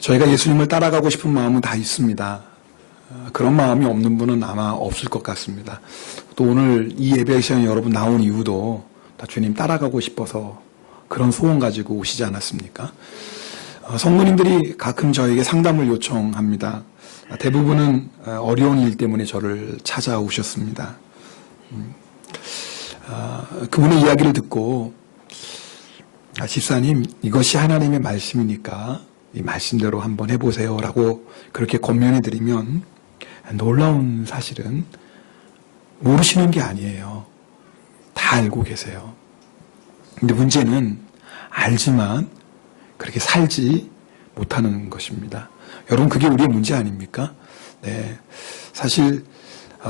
저희가 예수님을 따라가고 싶은 마음은 다 있습니다. 그런 마음이 없는 분은 아마 없을 것 같습니다. 또 오늘 이 예배 시간에 여러분 나온 이유도 다 주님 따라가고 싶어서 그런 소원 가지고 오시지 않았습니까? 성도님들이 가끔 저에게 상담을 요청합니다. 대부분은 어려운 일 때문에 저를 찾아오셨습니다. 그분의 이야기를 듣고 집사님, 이것이 하나님의 말씀이니까 이 말씀대로 한번 해보세요 라고 그렇게 권면해드리면 놀라운 사실은 모르시는 게 아니에요. 다 알고 계세요. 근데 문제는 알지만 그렇게 살지 못하는 것입니다. 여러분, 그게 우리의 문제 아닙니까? 네, 사실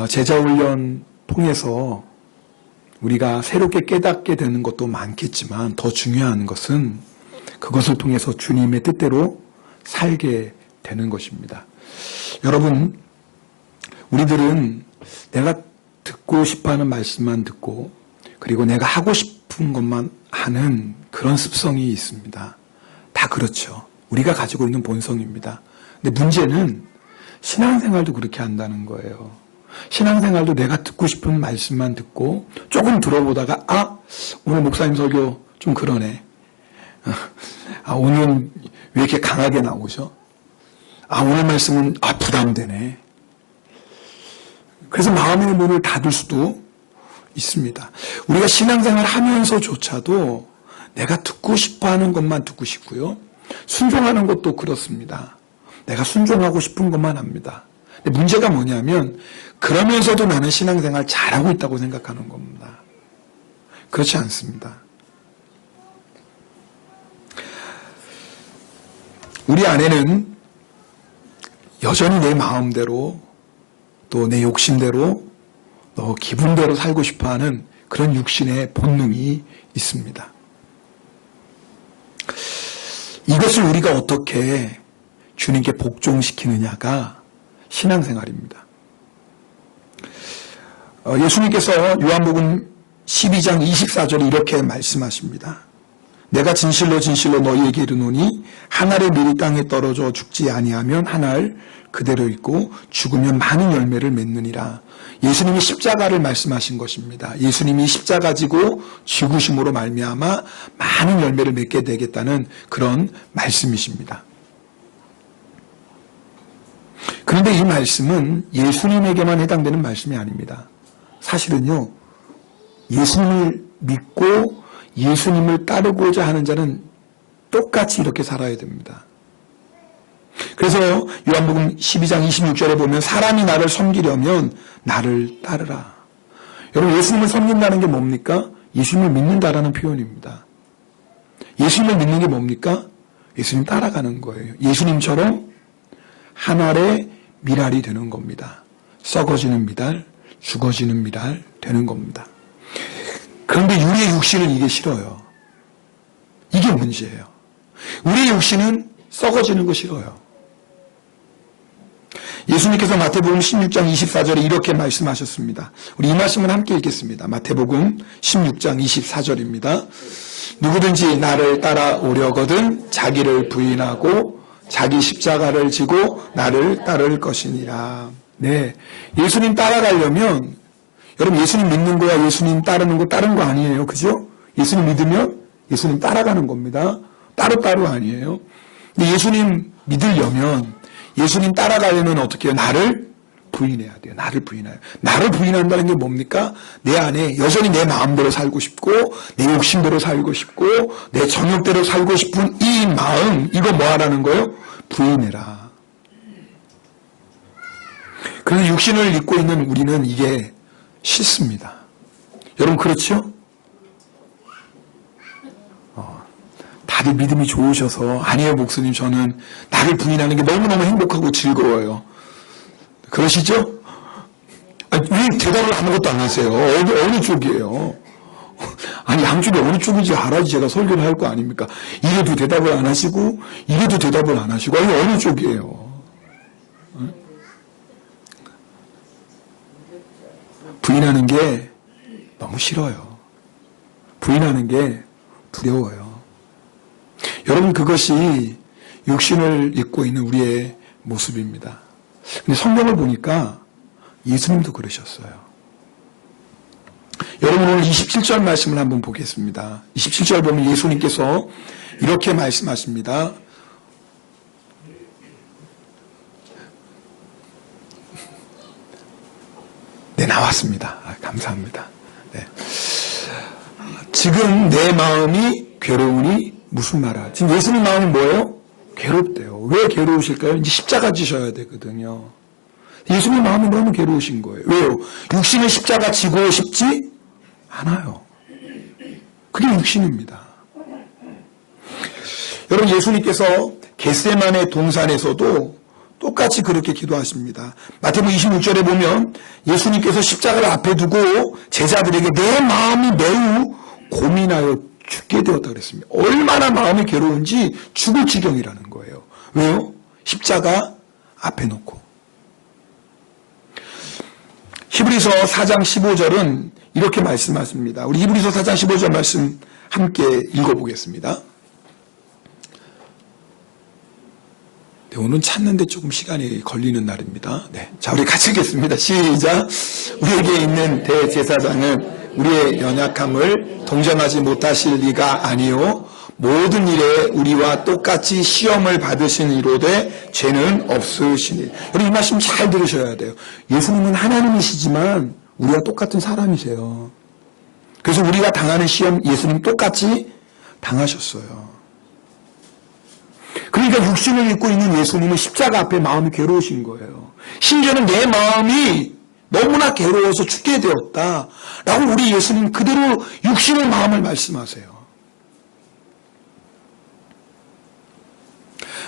제자훈련 통해서 우리가 새롭게 깨닫게 되는 것도 많겠지만 더 중요한 것은 그것을 통해서 주님의 뜻대로 살게 되는 것입니다. 여러분, 우리들은 내가 듣고 싶어하는 말씀만 듣고 그리고 내가 하고 싶은 것만 하는 그런 습성이 있습니다. 다 그렇죠. 우리가 가지고 있는 본성입니다. 근데 문제는 신앙생활도 그렇게 한다는 거예요. 신앙생활도 내가 듣고 싶은 말씀만 듣고 조금 들어보다가 오늘 목사님 설교 좀 그러네. 오늘은 왜 이렇게 강하게 나오죠? 오늘 말씀은 부담되네. 그래서 마음의 문을 닫을 수도 있습니다. 우리가 신앙생활 하면서조차도 내가 듣고 싶어하는 것만 듣고 싶고요. 순종하는 것도 그렇습니다. 내가 순종하고 싶은 것만 합니다. 근데 문제가 뭐냐면 그러면서도 나는 신앙생활 잘하고 있다고 생각하는 겁니다. 그렇지 않습니다. 우리 안에는 여전히 내 마음대로 또 내 욕심대로 또 기분대로 살고 싶어하는 그런 육신의 본능이 있습니다. 이것을 우리가 어떻게 주님께 복종시키느냐가 신앙생활입니다. 예수님께서 요한복음 12장 24절에 이렇게 말씀하십니다. 내가 진실로 진실로 너희에게 이르노니 한 알의 밀이 땅에 떨어져 죽지 아니하면 한 알 그대로 있고 죽으면 많은 열매를 맺느니라. 예수님이 십자가를 말씀하신 것입니다. 예수님이 십자가 지고 죽으심으로 말미암아 많은 열매를 맺게 되겠다는 그런 말씀이십니다. 그런데 이 말씀은 예수님에게만 해당되는 말씀이 아닙니다. 사실은요, 예수님을 믿고 예수님을 따르고자 하는 자는 똑같이 이렇게 살아야 됩니다. 그래서 요한복음 12장 26절에 보면 사람이 나를 섬기려면 나를 따르라. 여러분, 예수님을 섬긴다는 게 뭡니까? 예수님을 믿는다라는 표현입니다. 예수님을 믿는 게 뭡니까? 예수님 따라가는 거예요. 예수님처럼 한 알의 밀알이 되는 겁니다. 썩어지는 밀알, 죽어지는 밀알 되는 겁니다. 그런데 우리의 육신은 이게 싫어요. 이게 문제예요. 우리의 육신은 썩어지는 거 싫어요. 예수님께서 마태복음 16장 24절에 이렇게 말씀하셨습니다. 우리 이 말씀을 함께 읽겠습니다. 마태복음 16장 24절입니다. 누구든지 나를 따라오려거든 자기를 부인하고 자기 십자가를 지고 나를 따를 것이니라. 네, 예수님 따라가려면 여러분, 예수님 믿는 거야 예수님 따르는 거 다른 거 아니에요. 그죠? 예수님 믿으면 예수님 따라가는 겁니다. 따로따로 아니에요. 근데 예수님 믿으려면 예수님 따라가려면 어떻게 해요? 나를 부인해야 돼요. 나를 부인해요. 나를 부인한다는 게 뭡니까? 내 안에 여전히 내 마음대로 살고 싶고 내 욕심대로 살고 싶고 내 정욕대로 살고 싶은 이 마음, 이거 뭐 하라는 거예요? 부인해라. 그래서 육신을 입고 있는 우리는 이게 싫습니다. 여러분, 그렇죠? 다들 믿음이 좋으셔서 아니에요 목사님, 저는 나를 부인하는 게 너무너무 행복하고 즐거워요. 그러시죠? 왜 대답을 아무것도 안 하세요? 어느 쪽이에요? 아니, 양쪽이 어느 쪽인지 알아야지 제가 설교를 할 거 아닙니까? 이래도 대답을 안 하시고 이래도 대답을 안 하시고 아니, 어느 쪽이에요? 부인하는 게 너무 싫어요. 부인하는 게 두려워요. 여러분, 그것이 육신을 입고 있는 우리의 모습입니다. 근데 성경을 보니까 예수님도 그러셨어요. 여러분 오늘 27절 말씀을 한번 보겠습니다. 27절 보면 예수님께서 이렇게 말씀하십니다. 네, 나왔습니다. 감사합니다. 네. 지금 내 마음이 괴로우니 무슨 말이야? 지금 예수님 마음이 뭐예요? 괴롭대요. 왜 괴로우실까요? 이제 십자가 지셔야 되거든요. 예수님 마음이 너무 괴로우신 거예요. 왜요? 육신의 십자가 지고 싶지 않아요. 그게 육신입니다. 여러분 예수님께서 겟세마네 동산에서도 똑같이 그렇게 기도하십니다. 마태복음 26절에 보면 예수님께서 십자가를 앞에 두고 제자들에게 내 마음이 매우 고민하여 죽게 되었다 그랬습니다. 얼마나 마음이 괴로운지 죽을 지경이라는 거예요. 왜요? 십자가 앞에 놓고. 히브리서 4장 15절은 이렇게 말씀하십니다. 우리 히브리서 4장 15절 말씀 함께 읽어보겠습니다. 네, 오늘은 찾는데 조금 시간이 걸리는 날입니다. 네, 자 우리 같이 읽겠습니다. 시작. 우리에게 있는 대제사장은 우리의 연약함을 동정하지 못하실 리가 아니요 모든 일에 우리와 똑같이 시험을 받으시니로되 죄는 없으시니. 여러분 이 말씀 잘 들으셔야 돼요. 예수님은 하나님이시지만 우리와 똑같은 사람이세요. 그래서 우리가 당하는 시험 예수님 똑같이 당하셨어요. 그러니까 육신을 입고 있는 예수님은 십자가 앞에 마음이 괴로우신 거예요. 심지어는 내 마음이 너무나 괴로워서 죽게 되었다 라고 우리 예수님 그대로 육신의 마음을 말씀하세요.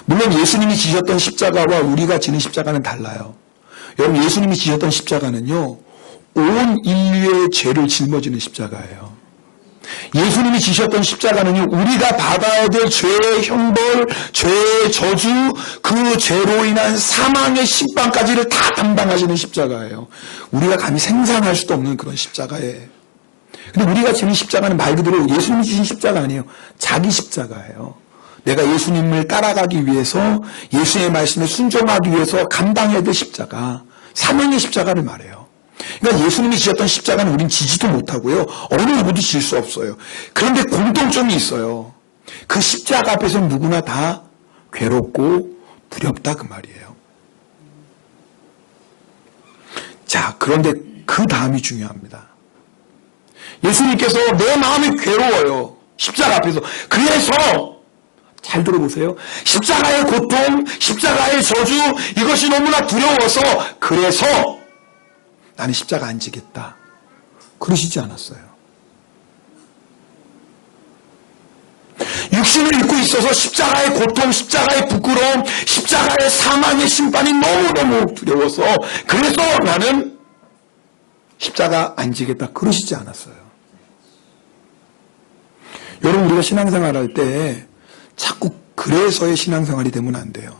물론 예수님이 지셨던 십자가와 우리가 지는 십자가는 달라요. 여러분 예수님이 지셨던 십자가는요 온 인류의 죄를 짊어지는 십자가예요. 예수님이 지셨던 십자가는요 우리가 받아야 될 죄의 형벌, 죄의 저주, 그 죄로 인한 사망의 심판까지를 다 담당하시는 십자가예요. 우리가 감히 생산할 수도 없는 그런 십자가예요. 근데 우리가 지는 십자가는 말 그대로 예수님이 지신 십자가 아니에요. 자기 십자가예요. 내가 예수님을 따라가기 위해서 예수의 말씀에 순종하기 위해서 감당해야 될 십자가, 사명의 십자가를 말해요. 그러니까 예수님이 지셨던 십자가는 우린 지지도 못하고요. 어느 누구도 질 수 없어요. 그런데 공통점이 있어요. 그 십자가 앞에서는 누구나 다 괴롭고 두렵다 그 말이에요. 자, 그런데 그 다음이 중요합니다. 예수님께서 내 마음이 괴로워요. 십자가 앞에서. 그래서 잘 들어보세요. 십자가의 고통, 십자가의 저주 이것이 너무나 두려워서 그래서 나는 십자가 안 지겠다. 그러시지 않았어요. 육신을 입고 있어서 십자가의 고통, 십자가의 부끄러움, 십자가의 사망의 심판이 너무너무 두려워서 그래서 나는 십자가 안 지겠다. 그러시지 않았어요. 여러분 우리가 신앙생활 할 때 자꾸 그래서의 신앙생활이 되면 안 돼요.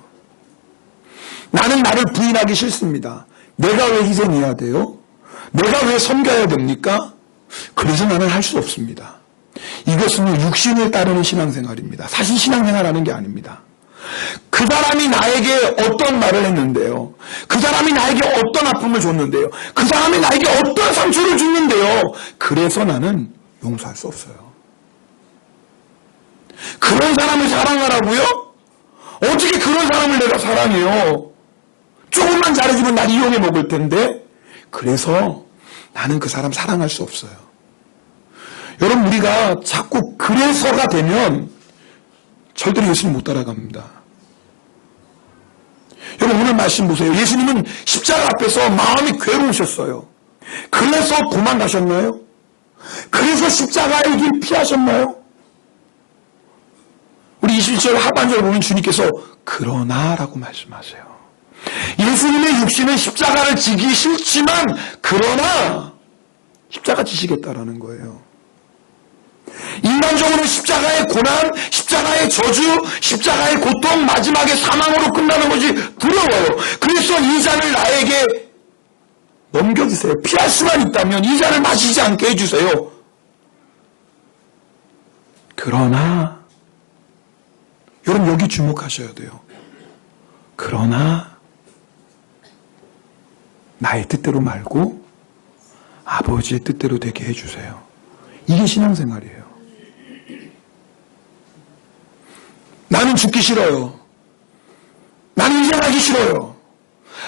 나는 나를 부인하기 싫습니다. 내가 왜 희생해야 돼요? 내가 왜 섬겨야 됩니까? 그래서 나는 할 수 없습니다. 이것은 육신을 따르는 신앙생활입니다. 사실 신앙생활하는 게 아닙니다. 그 사람이 나에게 어떤 말을 했는데요. 그 사람이 나에게 어떤 아픔을 줬는데요. 그 사람이 나에게 어떤 상처를 줬는데요. 그래서 나는 용서할 수 없어요. 그런 사람을 사랑하라고요? 어떻게 그런 사람을 내가 사랑해요? 조금만 잘해주면 날 이용해 먹을 텐데. 그래서 나는 그 사람 사랑할 수 없어요. 여러분 우리가 자꾸 그래서가 되면 절대로 예수님 못 따라갑니다. 여러분 오늘 말씀 보세요. 예수님은 십자가 앞에서 마음이 괴로우셨어요. 그래서 도망가셨나요? 그래서 십자가의 길 피하셨나요? 우리 21절 하반절 보면 주님께서 그러나라고 말씀하세요. 예수님의 육신은 십자가를 지기 싫지만 그러나 십자가 지시겠다라는 거예요. 인간적으로 십자가의 고난, 십자가의 저주, 십자가의 고통, 마지막에 사망으로 끝나는 것이 두려워요. 그래서 이 잔을 나에게 넘겨주세요. 피할 수만 있다면 이 잔을 마시지 않게 해주세요. 그러나 여러분 여기 주목하셔야 돼요. 그러나 나의 뜻대로 말고 아버지의 뜻대로 되게 해주세요. 이게 신앙생활이에요. 나는 죽기 싫어요. 나는 이제 가기 싫어요.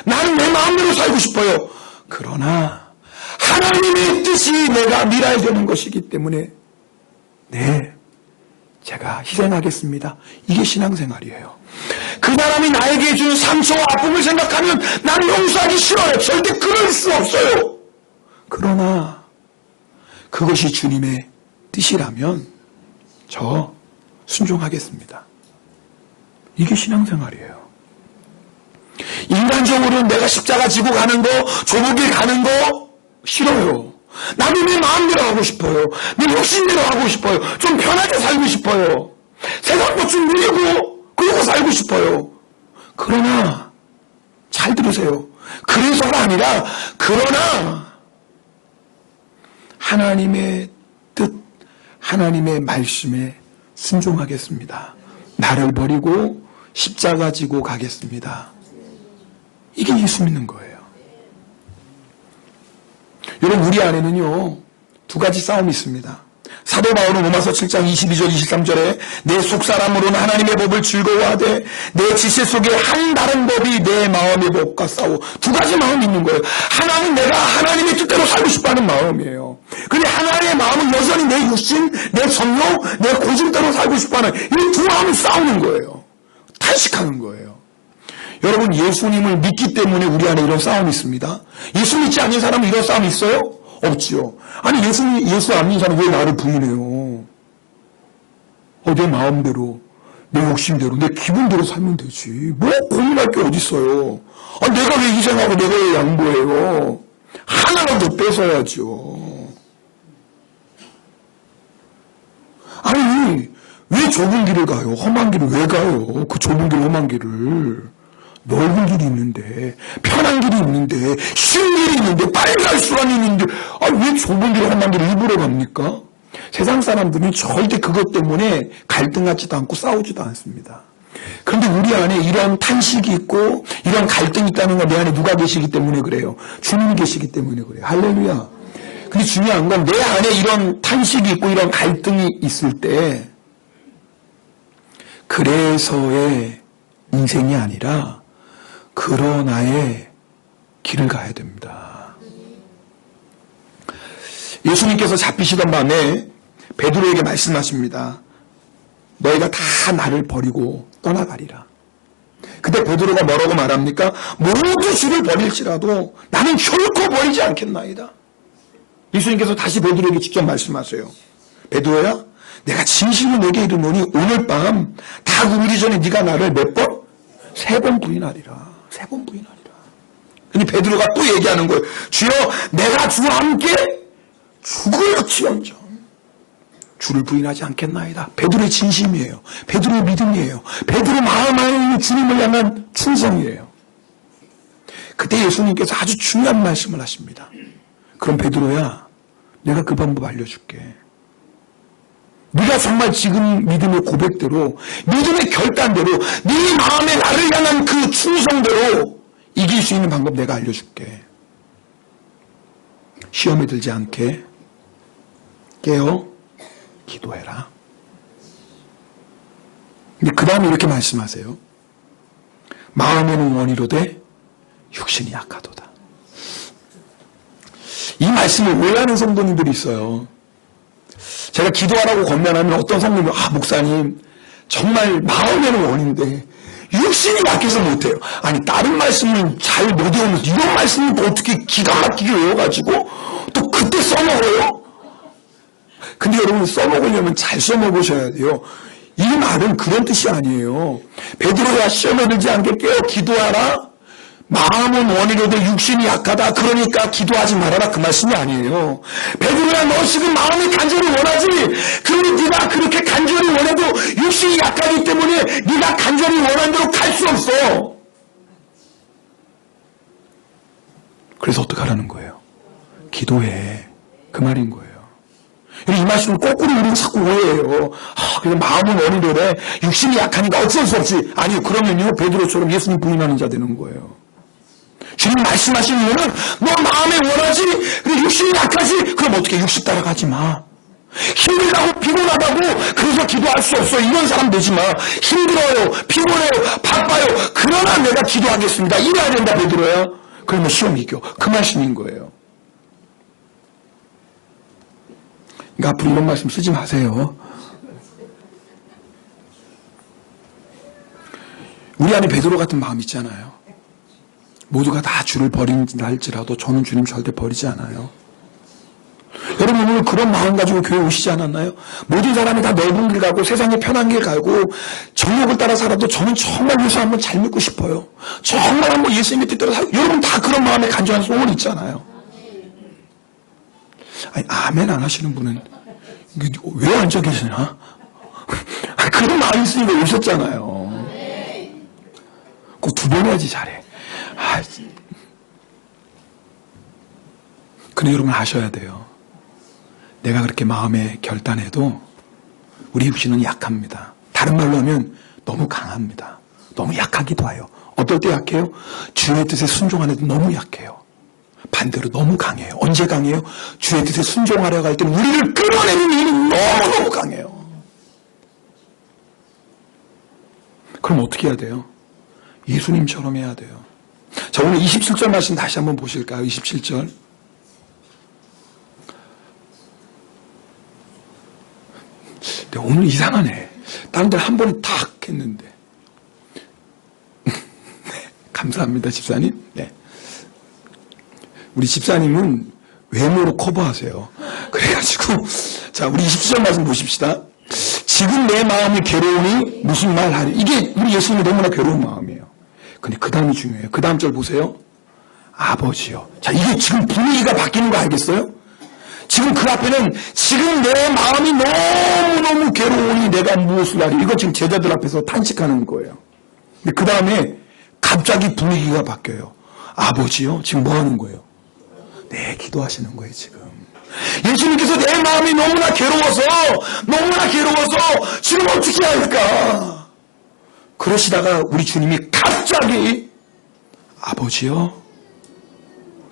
나는 내 마음대로 살고 싶어요. 그러나 하나님의 뜻이 내가 밀어야 되는 것이기 때문에 네, 제가 희생하겠습니다. 이게 신앙생활이에요. 그 사람이 나에게 준 상처와 아픔을 생각하면 나는 용서하기 싫어요. 절대 그럴 수 없어요. 그러나 그것이 주님의 뜻이라면 저 순종하겠습니다. 이게 신앙생활이에요. 인간적으로는 내가 십자가 지고 가는 거, 좁은 길 가는 거 싫어요. 나도 내 마음대로 하고 싶어요. 내 욕심대로 하고 싶어요. 좀 편하게 살고 싶어요. 세상 것 좀 누리고 그러고 살고 싶어요. 그러나 잘 들으세요. 그래서가 아니라 그러나 하나님의 뜻, 하나님의 말씀에 순종하겠습니다. 나를 버리고 십자가 지고 가겠습니다. 이게 예수 믿는 거예요. 여러분 우리 안에는요 두 가지 싸움이 있습니다. 사도 바울은 로마서 7장 22절 23절에 내 속사람으로는 하나님의 법을 즐거워하되 내 지체 속에 한 다른 법이 내 마음의 법과 싸워. 두 가지 마음이 있는 거예요. 하나는 내가 하나님의 뜻대로 살고 싶어하는 마음이에요. 근데 하나님의 마음은 여전히 내 육신, 내 성령, 내 고집대로 살고 싶어하는 이 두 마음이 싸우는 거예요. 탄식하는 거예요. 여러분 예수님을 믿기 때문에 우리 안에 이런 싸움이 있습니다. 예수 믿지 않는 사람은 이런 싸움이 있어요? 없지요. 아니 예수 안 믿는 사람은 왜 나를 부인해요? 내 마음대로, 내 욕심대로, 내 기분대로 살면 되지. 뭐 고민할 게 어디 있어요? 내가 왜 희생하고 내가 왜 양보해요? 하나라도 뺏어야죠. 아니 왜 좁은 길을 가요? 험한 길을 왜 가요? 그 좁은 길, 험한 길을. 넓은 길이 있는데, 편한 길이 있는데, 쉬운 길이 있는데, 빨리 갈 수간이 있는데, 왜 좁은 길, 험한 길을 일부러 갑니까? 세상 사람들은 절대 그것 때문에 갈등하지도 않고 싸우지도 않습니다. 그런데 우리 안에 이런 탄식이 있고, 이런 갈등이 있다는 건 내 안에 누가 계시기 때문에 그래요? 주님이 계시기 때문에 그래요. 할렐루야. 근데 중요한 건 내 안에 이런 탄식이 있고, 이런 갈등이 있을 때, 그래서의 인생이 아니라, 그러나의 길을 가야 됩니다. 예수님께서 잡히시던 밤에 베드로에게 말씀하십니다. 너희가 다 나를 버리고 떠나가리라. 그때 베드로가 뭐라고 말합니까? 모두 주를 버릴지라도 나는 결코 버리지 않겠나이다. 예수님께서 다시 베드로에게 직접 말씀하세요. 베드로야, 내가 진실로 너에게 이르노니 오늘 밤 다 구르기 전에 네가 나를 몇 번? 3번 부인하리라. 3번 부인하리라. 근데 베드로가 또 얘기하는 거예요. 주여, 내가 주와 함께 죽을지언정 주를 부인하지 않겠나이다. 베드로의 진심이에요. 베드로의 믿음이에요. 베드로 마음 안에 있는 주님을 향한 충성이에요. 그때 예수님께서 아주 중요한 말씀을 하십니다. 그럼 베드로야, 내가 그 방법 알려줄게. 네가 정말 지금 믿음의 고백대로, 믿음의 결단대로, 네 마음에 나를 향한 그 충성대로 이길 수 있는 방법 내가 알려줄게. 시험에 들지 않게 깨어 기도해라. 근데 그 다음에 이렇게 말씀하세요. 마음에는 원이로되 육신이 약하도다. 이 말씀을 오해하는 성도님들이 있어요. 제가 기도하라고 권면하면 어떤 성도님이 목사님 정말 마음에는 원인데 육신이 약해서 못해요. 아니 다른 말씀을 잘 못 외우면서 이런 말씀을 또 어떻게 기가 막히게 외워가지고 또 그때 써먹어요? 근데 여러분 써먹으려면 잘 써먹으셔야 돼요. 이 말은 그런 뜻이 아니에요. 베드로야 시험에 들지 않게 깨어 기도하라. 마음은 원이로되 육신이 약하다. 그러니까 기도하지 말아라. 그 말씀이 아니에요. 베드로야 너 지금 마음이 간절히 원하지. 그런데 네가 그렇게 간절히 원해도 육신이 약하기 때문에 네가 간절히 원하는 대로 갈 수 없어. 그래서 어떡하라는 거예요? 기도해. 그 말인 거예요. 이 말씀은 거꾸로 우리는 자꾸 오해해요. 그냥 마음은 어린애래. 육신이 약하니까 어쩔 수 없지. 아니요. 그러면요. 베드로처럼 예수님 부인하는 자 되는 거예요. 주님 말씀하시는 이유는 너 마음에 원하지. 근데 육신이 약하지. 그럼 어떻게 육신 따라가지 마. 힘들다고 피곤하다고 그래서 기도할 수 없어. 이런 사람 되지 마. 힘들어요. 피곤해요. 바빠요. 그러나 내가 기도하겠습니다. 이래야 된다 베드로야. 그러면 시험 이겨. 그 말씀인 거예요. 그러니까 앞으로 이런 말씀 쓰지 마세요. 우리 안에 베드로 같은 마음 있잖아요. 모두가 다 주를 버린다 할지라도 저는 주님 절대 버리지 않아요. 여러분 오늘 그런 마음 가지고 교회 오시지 않았나요? 모든 사람이 다 넓은 길 가고 세상에 편한 길 가고 정욕을 따라 살아도 저는 정말 예수 한번 잘 믿고 싶어요. 정말 한번 예수님의 뜻대로 살고 여러분 다 그런 마음에 간절한 소원 있잖아요. 아니 아멘 안 하시는 분은 왜 앉아 계시나? 그런 마음이 있으니까 오셨잖아요. 꼭 2번 해야지 잘해. 근데 여러분 아셔야 돼요. 내가 그렇게 마음에 결단해도 우리 육신은 약합니다. 다른 말로 하면 너무 강합니다. 너무 약하기도 해요. 어떨 때 약해요? 주의 뜻에 순종안 해도 너무 약해요. 반대로 너무 강해요. 언제 강해요? 주의 뜻에 순종하려고 할 때는 우리를 끌어내는 힘이 너무너무 강해요. 그럼 어떻게 해야 돼요? 예수님처럼 해야 돼요. 자, 오늘 27절 말씀 다시 한번 보실까요? 27절. 근데 오늘 이상하네. 다른 데는 한 번에 탁 했는데. 네, 감사합니다, 집사님. 네. 우리 집사님은 외모로 커버하세요. 그래가지고, 자, 우리 27절 말씀 보십시다. 지금 내 마음이 괴로우니 무슨 말 하리. 이게 우리 예수님이 너무나 괴로운 마음이에요. 근데 그 다음이 중요해요. 그 다음 절 보세요. 아버지요. 자, 이게 지금 분위기가 바뀌는 거 알겠어요? 지금 그 앞에는 지금 내 마음이 너무너무 괴로우니 내가 무엇을 하리. 이거 지금 제자들 앞에서 탄식하는 거예요. 근데 그 다음에 갑자기 분위기가 바뀌어요. 아버지요. 지금 뭐 하는 거예요? 네, 기도하시는 거예요, 지금. 예수님께서 내 마음이 너무나 괴로워서 지금 어떻게 할까? 그러시다가 우리 주님이 갑자기 아버지요,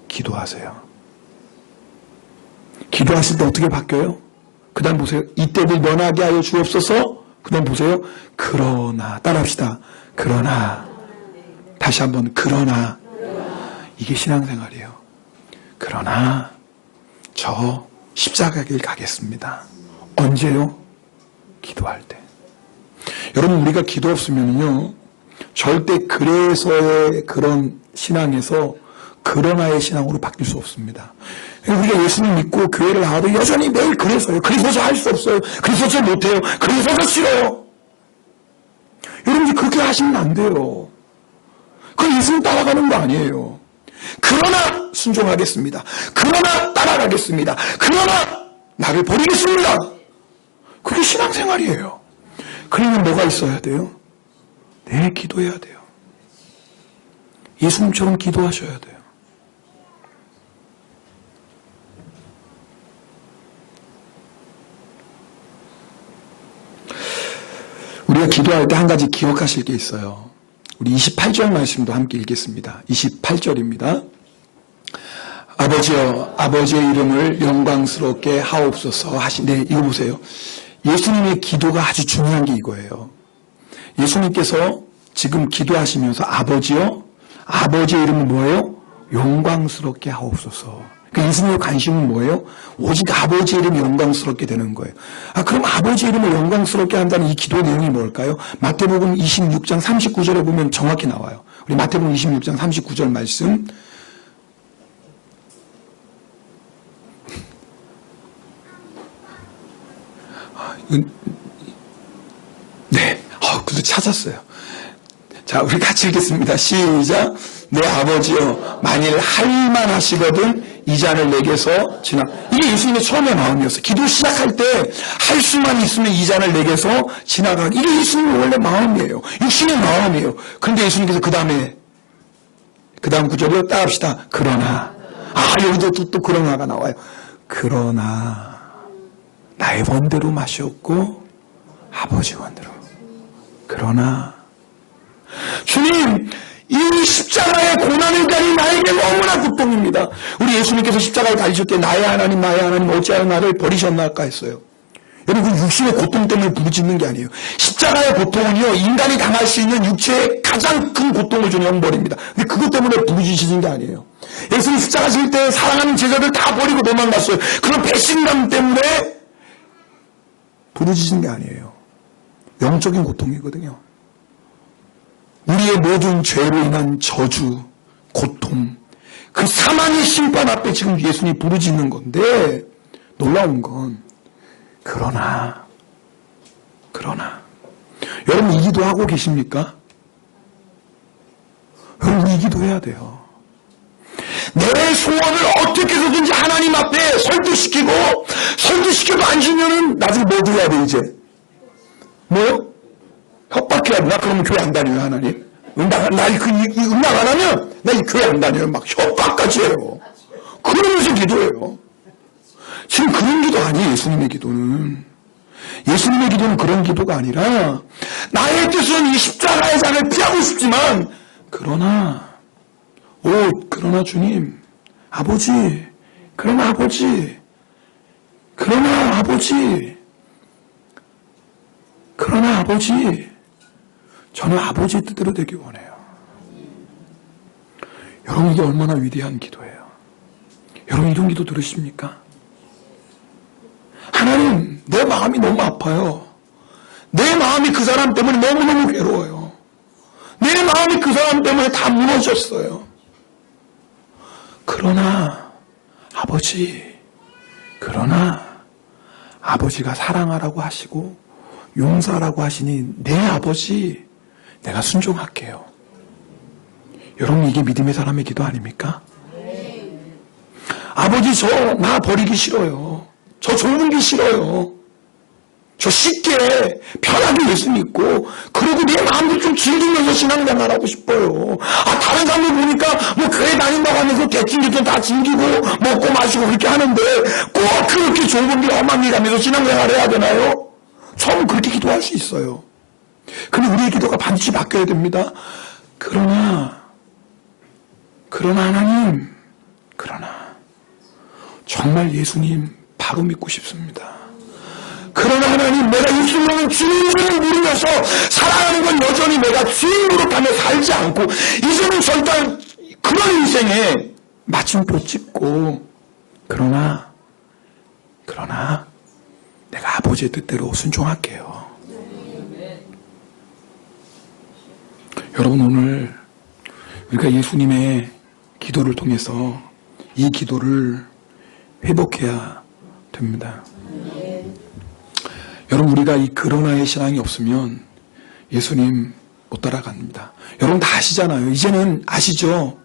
기도하세요. 기도하실 때 어떻게 바뀌어요? 그 다음 보세요. 이때를 면하게 하여 주옵소서. 그 다음 보세요. 그러나, 따라합시다. 그러나, 다시 한번 그러나. 이게 신앙생활이에요. 그러나 저 십자가 길 가겠습니다. 언제요? 기도할 때. 여러분 우리가 기도 없으면요 절대 그래서의 그런 신앙에서 그러나의 신앙으로 바뀔 수 없습니다. 우리가 예수님 믿고 교회를 나와도 여전히 매일 그래서요. 그래서 저 할 수 없어요. 그래서 저 못해요. 그래서 저 싫어요. 여러분이 그렇게 하시면 안 돼요. 그건 예수님 따라가는 거 아니에요. 그러나 순종하겠습니다. 그러나 따라가겠습니다. 그러나 나를 버리겠습니다. 그게 신앙생활이에요. 그러면 뭐가 있어야 돼요? 네, 기도해야 돼요. 예수님처럼 기도하셔야 돼요. 우리가 기도할 때 한 가지 기억하실 게 있어요. 우리 28절 말씀도 함께 읽겠습니다. 28절입니다. 아버지여, 아버지의 이름을 영광스럽게 하옵소서 하시네. 이거 보세요. 예수님의 기도가 아주 중요한 게 이거예요. 예수님께서 지금 기도하시면서 아버지여, 아버지의 이름은 뭐예요? 영광스럽게 하옵소서. 그 예수님의 관심은 뭐예요? 오직 아버지의 이름이 영광스럽게 되는 거예요. 그럼 아버지의 이름을 영광스럽게 한다는 이 기도 내용이 뭘까요? 마태복음 26장 39절에 보면 정확히 나와요. 우리 마태복음 26장 39절 말씀. 네, 그래도 찾았어요. 자, 우리 같이 읽겠습니다. 시작. 내 아버지여, 만일 할만하시거든 이 잔을 내게서 지나. 이게 예수님의 처음의 마음이었어요. 기도 시작할 때 할 수만 있으면 이 잔을 내게서 지나가기. 이게 예수님의 원래 마음이에요. 육신의 마음이에요. 그런데 예수님께서 그 다음 구절이요. 따합시다. 그러나. 여기도 또 그러나가 나와요. 그러나. 나의 원대로 마시옵고 아버지 원대로. 그러나 주님, 이 십자가의 고난을 가니 나에게 너무나 고통입니다. 우리 예수님께서 십자가를 달리실 때 나의 하나님 어찌하여 나를 버리셨나까 했어요. 여러분, 그 육신의 고통 때문에 부르짖는 게 아니에요. 십자가의 고통은요, 인간이 당할 수 있는 육체의 가장 큰 고통을 주는 형벌입니다. 근데 그것 때문에 부르짖으시는 게 아니에요. 예수님 십자가 질 때 사랑하는 제자들 다 버리고 도망갔어요. 그런 배신감 때문에 부르짖는 게 아니에요. 영적인 고통이거든요. 우리의 모든 죄로 인한 저주, 고통, 그 사망의 심판 앞에 지금 예수님이 부르짖는 건데, 놀라운 건 그러나 여러분, 이 기도하고 계십니까? 여러분, 이 기도해야 돼요. 내 소원을 어떻게 해서든지 하나님 앞에 설득시켜도 안 주면은 나중에 뭐 드려야 돼, 이제? 뭐요? 협박해야 되나? 그러면 교회 안 다녀요, 하나님? 응답 안 하면 나 이 교회 안 다녀요. 막 협박까지 해요. 그러면서 기도해요. 지금 그런 기도 아니에요, 예수님의 기도는. 예수님의 기도는 그런 기도가 아니라, 나의 뜻은 이 십자가의 잔을 피하고 싶지만, 그러나 주님, 그러나 아버지, 저는 아버지의 뜻대로 되기 원해요. 여러분, 이게 얼마나 위대한 기도예요. 여러분, 이런 기도 들으십니까? 하나님, 내 마음이 너무 아파요. 내 마음이 그 사람 때문에 너무너무 괴로워요. 내 마음이 그 사람 때문에 다 무너졌어요. 그러나 아버지가 사랑하라고 하시고 용서하라고 하시니 내 아버지, 내가 순종할게요. 여러분, 이게 믿음의 사람의 기도 아닙니까? 아버지, 나 버리기 싫어요. 저 좁은 길 싫어요. 저 쉽게 편하게 예수 믿고, 그리고 내 마음도 좀 즐기면서 신앙생활하고 싶어요. 다른 사람들 보니까 뭐 교회 다닌다고 하면서 대충 다 즐기고 먹고 마시고 그렇게 하는데 꼭 그렇게 좁은 길 험한 길 가면서 신앙생활 해야 되나요? 처음 그렇게 기도할 수 있어요. 근데 우리의 기도가 반드시 바뀌어야 됩니다. 그러나 하나님, 정말 예수님 바로 믿고 싶습니다. 그러나 하나님, 내가 예수님을 주님을 모르면서 살아가는 건 여전히 내가 주인 노릇하며 살지 않고, 이제는 절대 그런 인생에 마침표 찍고, 그러나 내가 아버지의 뜻대로 순종할게요. 여러분, 오늘 우리가 예수님의 기도를 통해서 이 기도를 회복해야 됩니다. 여러분, 우리가 이 그러나의 신앙이 없으면 예수님 못 따라갑니다. 여러분 다 아시잖아요. 이제는 아시죠?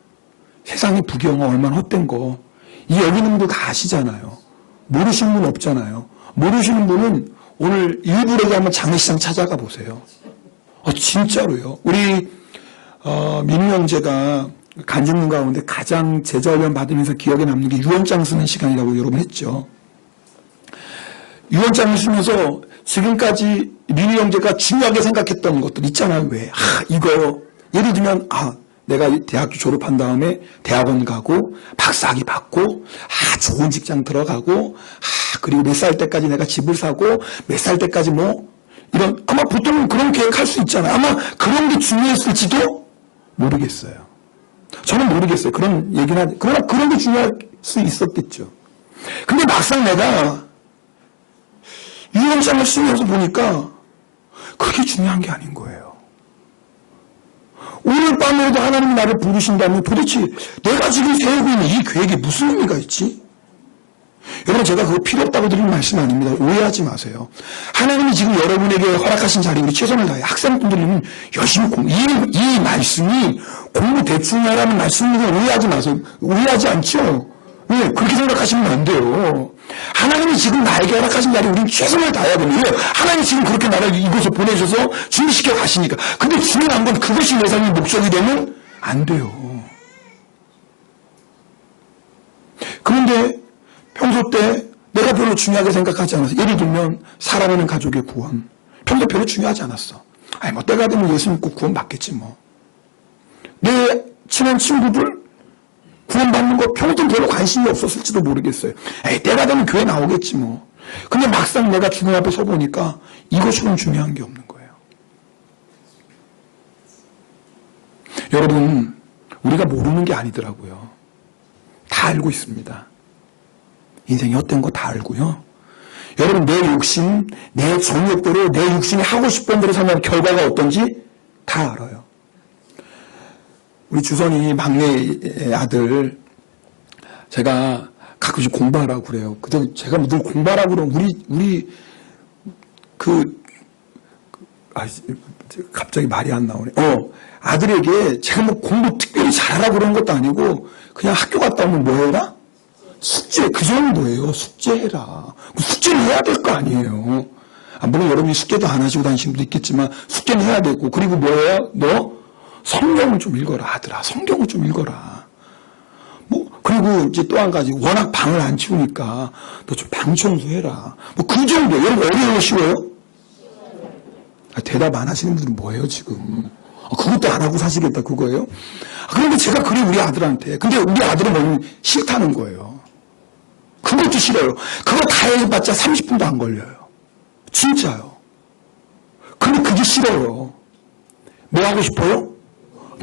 세상의 부경은 얼마나 헛된 거. 이 여기 있는 분들 다 아시잖아요. 모르시는 분 없잖아요. 모르시는 분은 오늘 일부러 한번 장례식장 찾아가 보세요. 진짜로요. 우리 민우 형제가 간증문 가운데 가장 제자훈련 받으면서 기억에 남는 게 유언장 쓰는 시간이라고 여러분 했죠. 유언장을 쓰면서 지금까지 민우 형제가 중요하게 생각했던 것들 있잖아요. 왜? 이거 예를 들면 내가 대학교 졸업한 다음에 대학원 가고 박사학위 받고 좋은 직장 들어가고 그리고 몇 살 때까지 내가 집을 사고 몇 살 때까지 뭐 이런, 아마 보통은 그런 계획할 수 있잖아요. 아마 그런 게 중요했을지도 모르겠어요. 저는 모르겠어요. 그런 얘기는 그러나 그런 게 중요할 수 있었겠죠. 근데 막상 내가 유언장을 쓰면서 보니까 그게 중요한 게 아닌 거예요. 오늘 밤에도 하나님이 나를 부르신다면 도대체 내가 지금 세우고 있는 이 계획에 무슨 의미가 있지? 여러분, 제가 그거 필요 없다고 드리는 말씀 아닙니다. 오해하지 마세요. 하나님이 지금 여러분에게 허락하신 자리에 우리 최선을 다해 학생분들은 열심히 이 말씀이 공부 대충 하라는 말씀이니까 오해하지 마세요. 오해하지 않죠? 왜? 그렇게 생각하시면 안 돼요. 하나님이 지금 나에게 허락하신 자리에 우리는 최선을 다해야 됩니다. 왜? 하나님이 지금 그렇게 나를 이곳에 보내셔서 준비시켜 가시니까. 근데 중요한 건 그것이 내 삶의 목적이 되면 안 돼요. 그런데 평소 때 내가 별로 중요하게 생각하지 않았어. 예를 들면 살아가는 가족의 구원. 평소 별로 중요하지 않았어. 아니 뭐 때가 되면 예수 믿고 구원 받겠지 뭐. 내 친한 친구들 구원 받는 거 평소 별로 관심이 없었을지도 모르겠어요. 에이 때가 되면 교회 나오겠지 뭐. 근데 막상 내가 죽음 앞에 서 보니까 이것처럼 중요한 게 없는 거예요. 여러분, 우리가 모르는 게 아니더라고요. 다 알고 있습니다. 인생이 헛된 거 다 알고요. 여러분, 내 욕심, 내 정욕대로 내 육신이 하고 싶은 대로 살면 결과가 어떤지 다 알아요. 우리 주선이 막내 아들, 제가 가끔씩 공부하라고 그래요. 그때 제가 늘 공부하라고 그러면 갑자기 말이 안 나오네. 아들에게 제가 뭐 공부 특별히 잘하라고 그런 것도 아니고 그냥 학교 갔다 오면 뭐 해라? 숙제, 그 정도예요. 숙제해라. 숙제는 해야 될 거 아니에요. 물론 여러분이 숙제도 안 하시고 다니시는 분도 있겠지만 숙제는 해야 되고, 그리고 뭐예요? 너 성경을 좀 읽어라, 아들아. 성경을 좀 읽어라. 그리고 이제 또 한 가지, 워낙 방을 안 치우니까 너 좀 방 청소해라. 그 정도. 여러분 어려워 쉬워요? 대답 안 하시는 분들은 뭐예요 지금? 그것도 안 하고 사시겠다 그거예요? 그런데 제가 그래 우리 아들한테. 근데 우리 아들은 뭐냐면 싫다는 거예요. 그것도 싫어요. 그거 다 해봤자 30분도 안 걸려요. 진짜요. 근데 그게 싫어요. 뭐 하고 싶어요?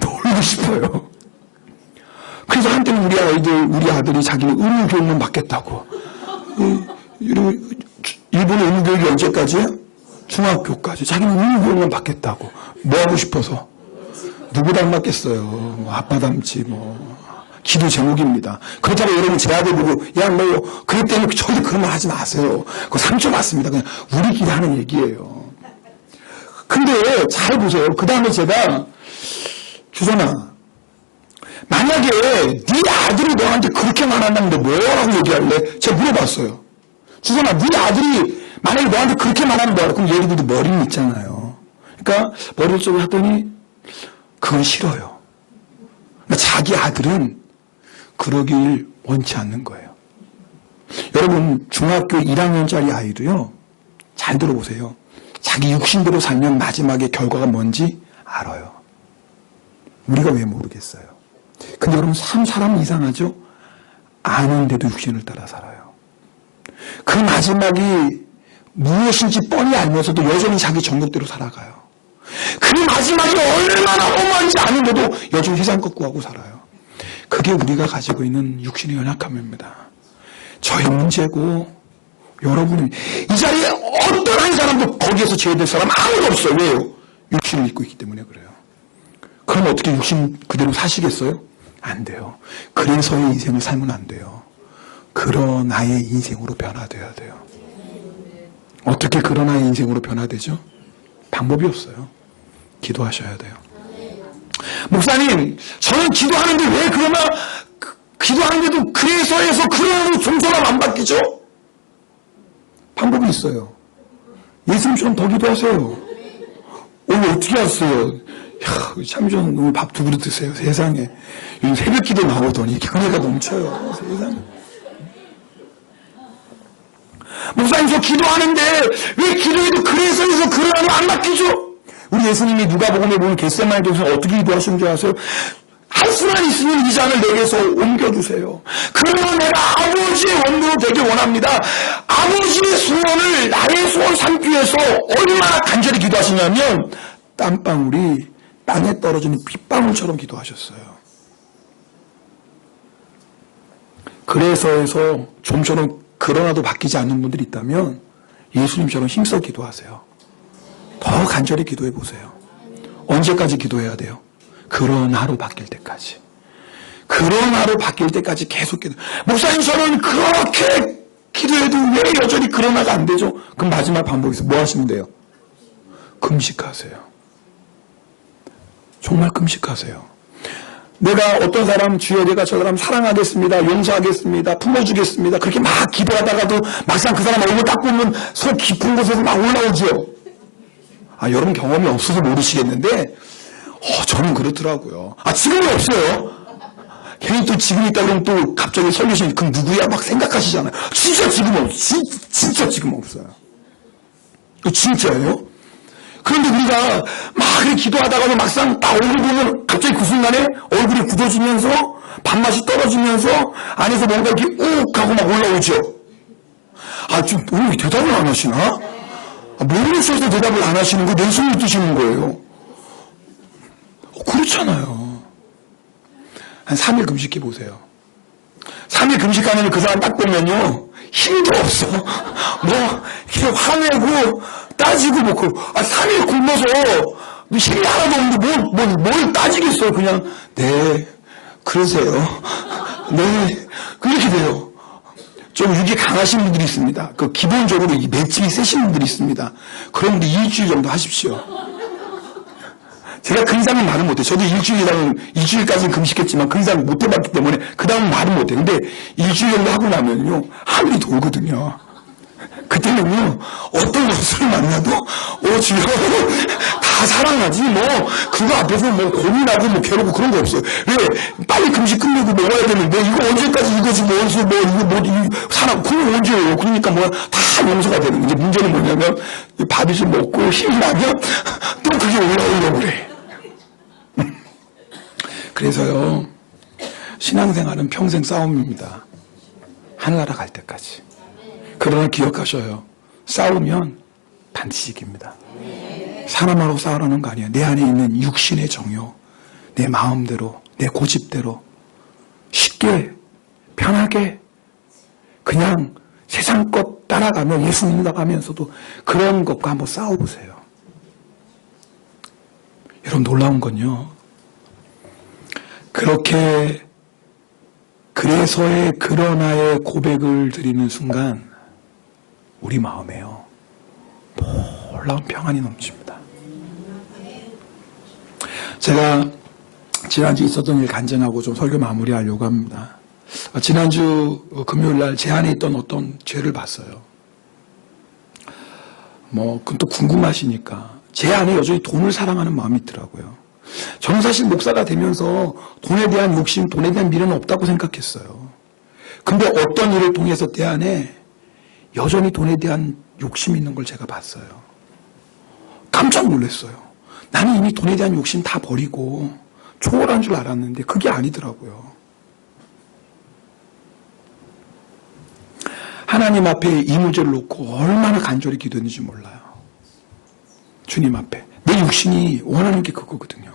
놀고 싶어요. 그래서 한때는 우리 아들이 자기는 의무교육만 받겠다고. 일본의 의무교육이 언제까지예요? 중학교까지. 자기는 의무교육만 받겠다고. 뭐 하고 싶어서? 누구 닮았겠어요? 아빠 닮지 기도 제목입니다. 그렇다고 여러분 제 아들 보고 그랬더니 절대 그런 말 하지 마세요. 그거 상처받습니다. 그냥 우리끼리 하는 얘기예요. 근데 잘 보세요. 그 다음에 제가 주선아, 만약에 네 아들이 너한테 그렇게 말한다는데 뭐라고 얘기할래? 제가 물어봤어요. 주선아, 네 아들이 만약에 너한테 그렇게 말하면 뭐라? 그럼 얘기들도 머리는 있잖아요. 그러니까 머리를 좀 하더니 그건 싫어요. 그러니까 자기 아들은 그러길 원치 않는 거예요. 여러분, 중학교 1학년짜리 아이도요, 잘 들어보세요. 자기 육신대로 살면 마지막에 결과가 뭔지 알아요. 우리가 왜 모르겠어요? 근데 여러분, 사람은 이상하죠? 아는데도 육신을 따라 살아요. 그 마지막이 무엇인지 뻔히 알면서도 여전히 자기 정욕대로 살아가요. 그 마지막이 얼마나 험한지 아는데도 여전히 세상 것 구하고 살아요. 그게 우리가 가지고 있는 육신의 연약함입니다. 저의 문제고, 여러분이 이 자리에 어떤 한 사람도 거기에서 제외될 사람 아무도 없어요. 왜요? 육신을 입고 있기 때문에 그래요. 그럼 어떻게 육신 그대로 사시겠어요? 안 돼요. 그래서의 인생을 살면 안 돼요. 그런 나의 인생으로 변화되어야 돼요. 어떻게 그런 나의 인생으로 변화되죠? 방법이 없어요. 기도하셔야 돼요. 목사님, 저는 기도하는데 왜 그러나 기도하는데도 그래서 해서 그러고 종소감 안 바뀌죠? 방법이 있어요. 예수님처럼 더 기도하세요. 오늘 어떻게 하세요? 참전 오늘 밥 두 그릇 드세요. 세상에. 요즘 새벽 기도 나오더니 은혜가 넘쳐요. 세상에. 목사님, 저 기도하는데 왜 기도해도 그래서 해서 그러면 안 바뀌죠? 우리 예수님이 누가복음에 보면 겟세마네 동산 어떻게 기도하신 줄 아세요? 할 수만 있으면 이 잔을 내게서 옮겨주세요. 그러면 내가 아버지의 원대로 되길 원합니다. 아버지의 소원을 나의 소원 삼기 위해서 얼마나 간절히 기도하시냐면 땀방울이 땅에 떨어지는 빗방울처럼 기도하셨어요. 그래서 해서 좀처럼 그러나도 바뀌지 않는 분들이 있다면 예수님처럼 힘써 기도하세요. 더 간절히 기도해 보세요. 언제까지 기도해야 돼요? 그런 하루 바뀔 때까지. 그런 하루 바뀔 때까지 계속 기도. 목사님, 저는 그렇게 기도해도 왜 여전히 그런 하가 안 되죠? 그럼 마지막 방법이 있어요. 뭐 하시면 돼요? 금식하세요. 정말 금식하세요. 내가 어떤 사람, 주여 내가 저 사람 사랑하겠습니다, 용서하겠습니다, 품어주겠습니다, 그렇게 막 기도하다가도 막상 그 사람 얼굴 딱 보면 속 깊은 곳에서 막 올라오죠. 여러분 경험이 없어서 모르시겠는데 저는 그렇더라고요. 지금은 없어요. 괜히 또 지금 있다 그러면 또 갑자기 설교신 그 누구야? 막 생각하시잖아요. 진짜 지금 없어요. 진짜 지금 없어요. 진짜예요. 그런데 우리가 막 이렇게 기도하다가도 막상 딱 얼굴 보면 갑자기 그 순간에 얼굴이 굳어지면서 밥맛이 떨어지면서 안에서 뭔가 이렇게 욱 하고 막 올라오죠. 아, 지금 오늘 대답을 안 하시나? 모르셔서 대답을 안 하시는 거 내 손을 뜨시는 거예요. 그렇잖아요. 한 3일 금식해 보세요. 3일 금식하면 그 사람 딱 보면요. 힘도 없어. 뭐, 이렇게 화내고, 따지고, 3일 굶어서, 힘이 하나도 없는데, 뭘 따지겠어요. 그냥, 네, 그러세요. 네, 그렇게 돼요. 좀 육이 강하신 분들이 있습니다. 기본적으로 이 맷집이 세신 분들이 있습니다. 그런 분들 일주일 정도 하십시오. 제가 그 이상은 말은 못해요. 저도 일주일까지는 금식했지만 그 이상은 못 해봤기 때문에 그 다음은 말은 못해요. 근데 일주일 정도 하고 나면요, 하늘이 돌거든요. 그때는요, 어떤 것을 만나도, 주여, 다 사랑하지, 그거 앞에서 고민하고 괴롭고 그런 거 없어요. 왜? 빨리 금식 끝내고 먹어야 되는데, 이거 언제까지 이거지, 사람, 그건 언제예요? 그러니까 다 용서가 되는 거지. 문제는 뭐냐면, 밥이 좀 먹고 힘이 나면, 또 그게 올라오려고 그래. 그래서요, 신앙생활은 평생 싸움입니다. 하늘나라 갈 때까지. 그러나 기억하셔요. 싸우면 반드시 이깁니다. 사람하고 싸우라는 거 아니에요. 내 안에 있는 육신의 정욕, 내 마음대로, 내 고집대로 쉽게, 편하게 그냥 세상 것 따라가며 예수 믿어가면서도 그런 것과 한번 싸워보세요. 여러분, 놀라운 건요. 그래서의 그러나의 고백을 드리는 순간 우리 마음에요, 놀라운 평안이 넘칩니다. 제가 지난주 있었던 일 간증하고 좀 설교 마무리하려고 합니다. 지난주 금요일 날 제 안에 있던 어떤 죄를 봤어요. 그건 또 궁금하시니까. 제 안에 여전히 돈을 사랑하는 마음이 있더라고요. 저는 사실 목사가 되면서 돈에 대한 욕심, 돈에 대한 미련은 없다고 생각했어요. 근데 어떤 일을 통해서 내 안에 여전히 돈에 대한 욕심이 있는 걸 제가 봤어요. 깜짝 놀랐어요. 나는 이미 돈에 대한 욕심 다 버리고 초월한 줄 알았는데 그게 아니더라고요. 하나님 앞에 이 문제를 놓고 얼마나 간절히 기도했는지 몰라요. 주님 앞에. 내 육신이 원하는 게 그거거든요.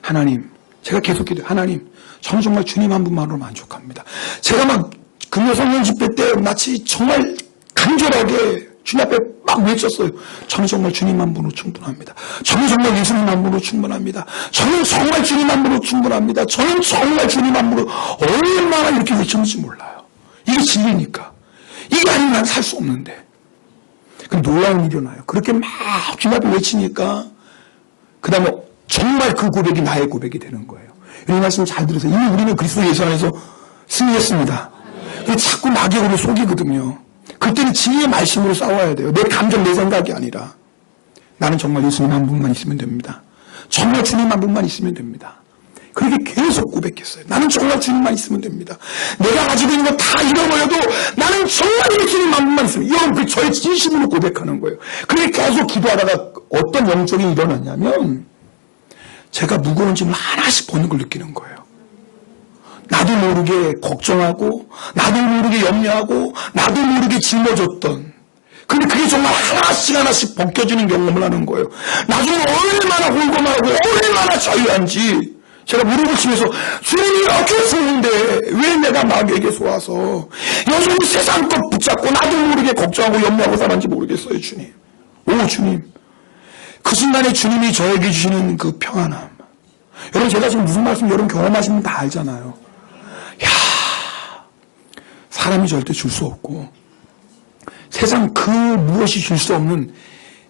하나님, 제가 계속 기도해요. 하나님, 저는 정말 주님 한 분만으로 만족합니다. 제가 금요 성령 집회 때 마치 정말 간절하게 주님 앞에 막 외쳤어요. 저는 정말 주님 한 분으로 충분합니다. 저는 정말 예수님 한 분으로 충분합니다. 저는 정말 주님 한 분으로 충분합니다. 저는 정말 주님 한 분으로 얼마나 이렇게 외쳤는지 몰라요. 이게 진리니까. 이게 아니면 난 살 수 없는데. 그럼 놀라운 일이 일어나요. 그렇게 막 주님 앞에 외치니까 그 다음에 정말 그 고백이 나의 고백이 되는 거예요. 이 말씀 잘 들으세요. 이미 우리는 그리스도 예수 안에서 승리했습니다. 근데 자꾸 마귀를 속이거든요. 그때는 진리의 말씀으로 싸워야 돼요. 내 감정, 내 생각이 아니라. 나는 정말 예수님 한 분만 있으면 됩니다. 정말 주님 한 분만 있으면 됩니다. 그렇게 계속 고백했어요. 나는 정말 주님만 있으면 됩니다. 내가 가지고 있는 거 다 잃어버려도 나는 정말 예수님 한 분만 있으면. 여러분, 그 저의 진심으로 고백하는 거예요. 그렇게 계속 기도하다가 어떤 영적인 일이 일어났냐면 제가 무거운 짐을 하나씩 버는 걸 느끼는 거예요. 나도 모르게 걱정하고 나도 모르게 염려하고 나도 모르게 짊어졌던, 근데 그게 정말 하나씩 벗겨지는 경험을 하는 거예요. 나중에 얼마나 홀거만하고 얼마나 자유한지 제가 무릎을 치면서 주님이 이렇게 쓰는데 왜 내가 마귀에게 속아서 여전히 세상 것 붙잡고 나도 모르게 걱정하고 염려하고 살았는지 모르겠어요. 주님, 오 주님, 그 순간에 주님이 저에게 주시는 그 평안함. 여러분, 제가 지금 무슨 말씀 여러분 경험하시면 다 알잖아요. 사람이 절대 줄 수 없고 세상 그 무엇이 줄 수 없는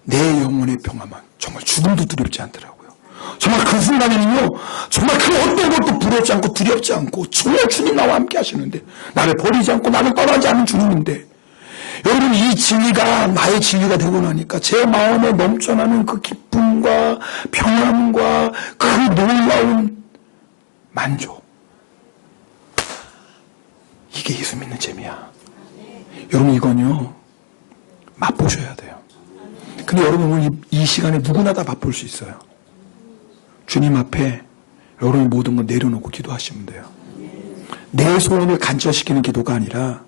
내 영혼의 평화만 정말 죽음도 두렵지 않더라고요. 정말 그 순간에는요, 정말 그 어떤 것도 부럽지 않고 두렵지 않고 정말 주님 나와 함께 하시는데, 나를 버리지 않고 나를 떠나지 않는 주님인데, 여러분, 이 진리가 나의 진리가 되고 나니까 제 마음에 넘쳐나는 그 기쁨과 평안과 그 놀라운 만족, 이게 예수 믿는 재미야. 여러분 이건요 맛보셔야 돼요. 근데 여러분 오늘 이 시간에 누구나 다 맛볼 수 있어요. 주님 앞에 여러분이 모든 걸 내려놓고 기도하시면 돼요. 내 소원을 간절시키는 기도가 아니라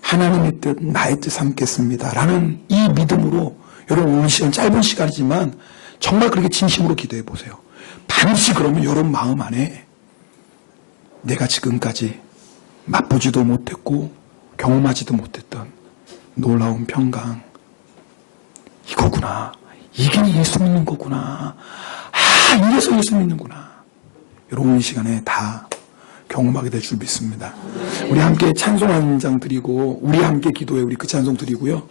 하나님의 뜻, 나의 뜻 삼겠습니다 라는 이 믿음으로 여러분 오늘 시간 짧은 시간이지만 정말 그렇게 진심으로 기도해 보세요. 반드시 그러면 여러분 마음 안에 내가 지금까지 맛보지도 못했고 경험하지도 못했던 놀라운 평강, 이거구나, 이게 예수 믿는 거구나, 이래서 예수 믿는구나, 여러분 이 시간에 다 경험하게 될 줄 믿습니다. 우리 함께 찬송 한 장 드리고 우리 함께 기도해. 우리 그 찬송 드리고요,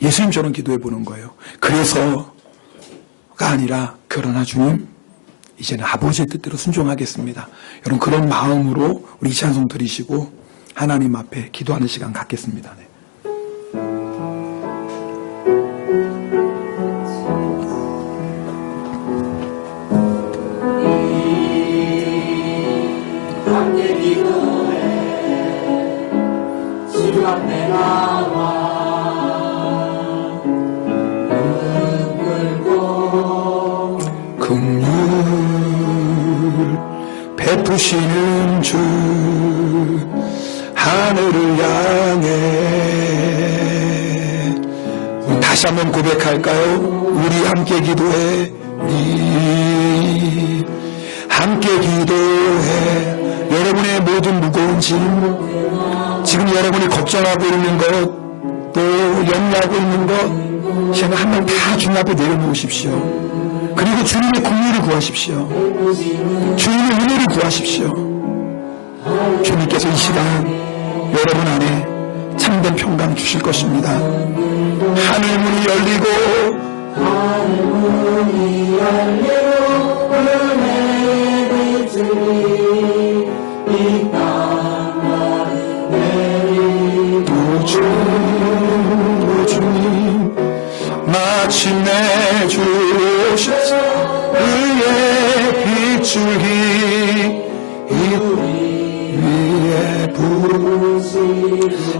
예수님처럼 기도해 보는 거예요. 그래서가 아니라 그러나 주님 이제는 아버지의 뜻대로 순종하겠습니다. 여러분 그런 마음으로 우리 이 찬송 드리시고 하나님 앞에 기도하는 시간 갖겠습니다. 네. 베푸시는 주 하늘을 향해. 우리 다시 한번 고백할까요? 우리 함께 기도해. 우리 함께 기도해. 여러분의 모든 무거운 짐, 지금 여러분이 걱정하고 있는 것, 또 염려하고 있는 것, 시간에 한 번 다 주님 앞에 내려놓으십시오. 그리고 주님의 긍휼을 구하십시오. 주님의 은혜를 구하십시오. 주님께서 이 시간 여러분 안에 참된 평강 주실 것입니다. 하늘 문이 열리고 은혜를 주리 이 땅 내리고 주님 마침내 주셔서 의의 빛줄기 위에 부으시.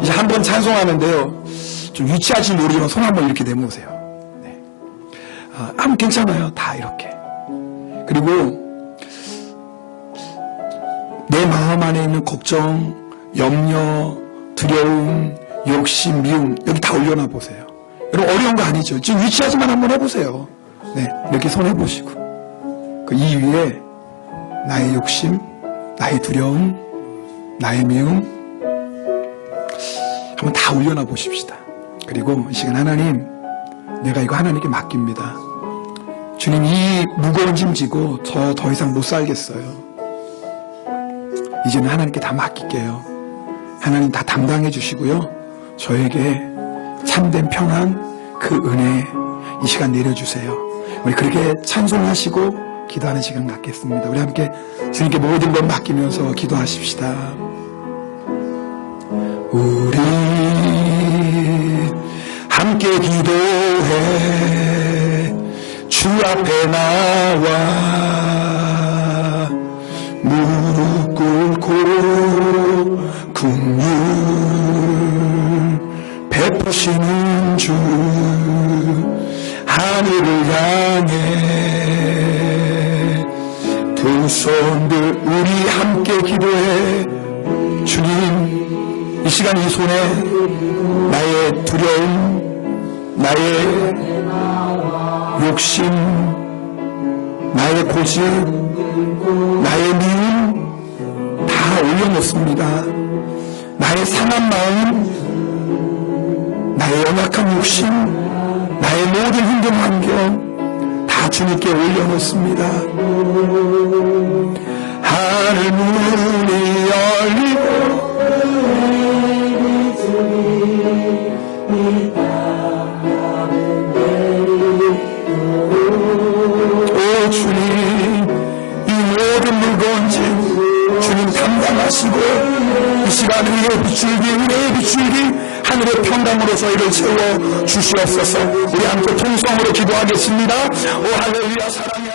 이제 한번 찬송하는데요, 좀 유치하지 모르지만 손 한번 이렇게 내모으세요. 네. 아무 괜찮아요. 다 이렇게. 그리고 내 마음 안에 있는 걱정, 염려, 두려움, 욕심, 미움 여기 다 올려놔 보세요. 여러분 어려운 거 아니죠? 지금 유치하지만 한번 해보세요. 네, 이렇게 손 해보시고 그 이 위에 나의 욕심, 나의 두려움, 나의 미움 한번 다 올려놔 보십시다. 그리고 이 시간 하나님, 내가 이거 하나님께 맡깁니다. 주님 이 무거운 짐 지고 더 이상 못 살겠어요. 이제는 하나님께 다 맡길게요. 하나님 다 담당해 주시고요, 저에게 참된 평안, 그 은혜 이 시간 내려주세요. 우리 그렇게 찬송하시고 기도하는 시간 갖겠습니다. 우리 함께 주님께 모든 것 맡기면서 기도하십시다. 우리 함께 기도해. 주 앞에 나와 무릎 꿇고 긍휼 베푸시는 주 하늘을 향해 두 손들 우리 함께 기도해. 주님 이 시간 이 손에 나의 두려움, 나의 욕심, 나의 고집, 나의 미움 다 올려놓습니다. 나의 상한 마음, 나의 연약한 욕심, 나의 모든 힘든 환경 다 주님께 올려놓습니다. 하늘 문이 열리고 오 주님, 이 모든 무거운 짐 주님 담당하시고 이 시간 은혜의 비출기 하늘의 평강으로 저희를 채워 주시옵소서. 우리 함께 통성으로 기도하겠습니다. 오 할렐루야. 사랑해